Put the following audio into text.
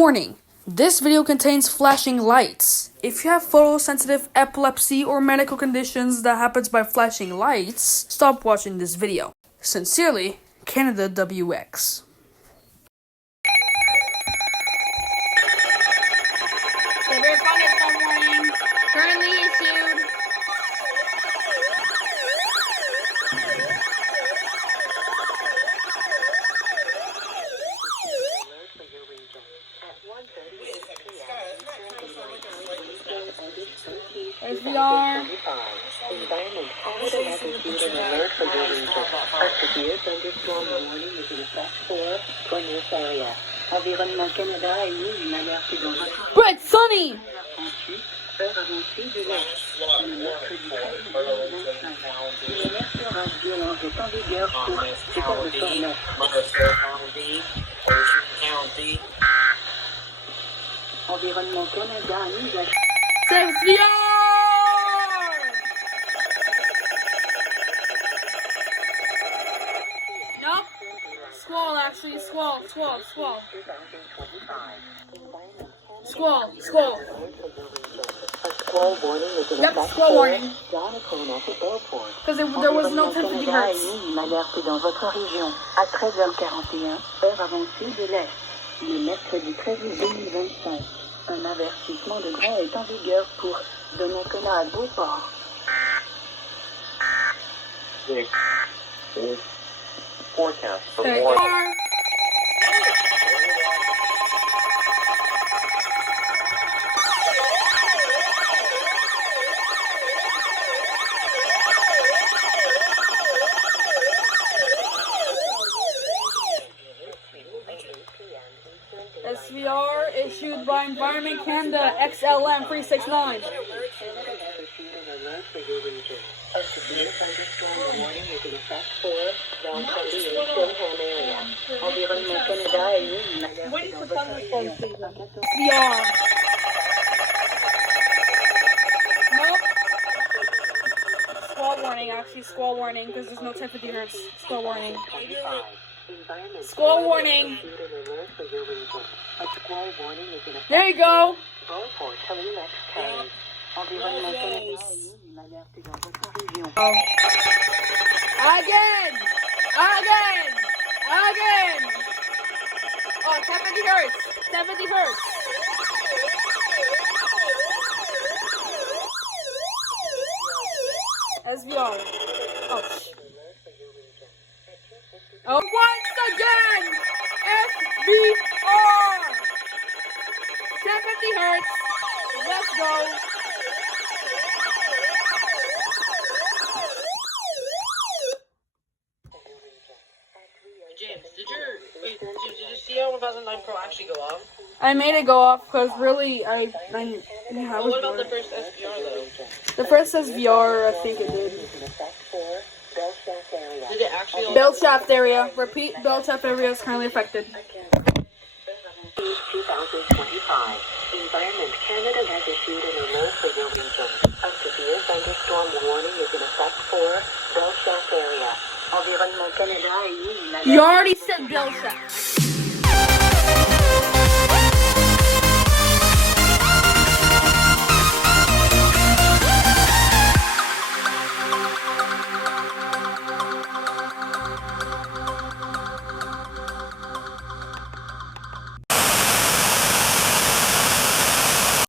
Warning, this video contains flashing lights. If you have photosensitive epilepsy or medical conditions that happens by flashing lights, stop watching this video. Sincerely, Canada WX. Severe thunderstorm warning currently issued. SVR. Environment Canada has issued an alert for your region. A severe thunderstorm warning is in effect for this area. Environnement Canada a émis une alerte d'orage. But it's sunny! Heure avancée de l'Est. Le mercredi 13 2025. Une alerte d'orage violent est en vigueur pour secteur de Portneuf. Environnement Canada a mis à SVR! Nope. Squall, actually. Squall. Squall. A squall warning is in Yep, effect squall warning. Because there was no 1050 Canada a hertz. émis une alerte dans votre région à 13h41, heure avancée de l'Est, le mercredi 13 août 2025. Un avertissement de grand est en vigueur pour Donnacona à Beauport. Forecast for Okay. more. SVR issued by Environment Canada XLM 369. A severe thunderstorm warning is in effect for Vancouver and Stoneham area. Environnement Canada a émis une alerte dans votre région. SVR. Nope. Squall warning, actually squall warning, because there's no 1050 hertz. Squall warning. Squall warning. A squall warning is in effect. There you go. Beauport, Halifax, County. Environnement Canada a émis une alerte dans votre région. Oh. Again. Oh, 70 hertz. 70 hertz. SVR. Oh. Oh, once again, SVR. 70 hertz. Let's go. James, did you see how 1009 Pro actually go off? I made it go off because really, I was What about the bored. first SVR though? The first SVR, I think it did. Did it actually? Bell shaft area. Repeat, bell shaft area is currently affected. 2025. Environment Canada has issued an alert for your region. A severe thunderstorm warning is in effect for Bell Shaft area. Environnement Canada a émis une alerte. You already said bell shaft.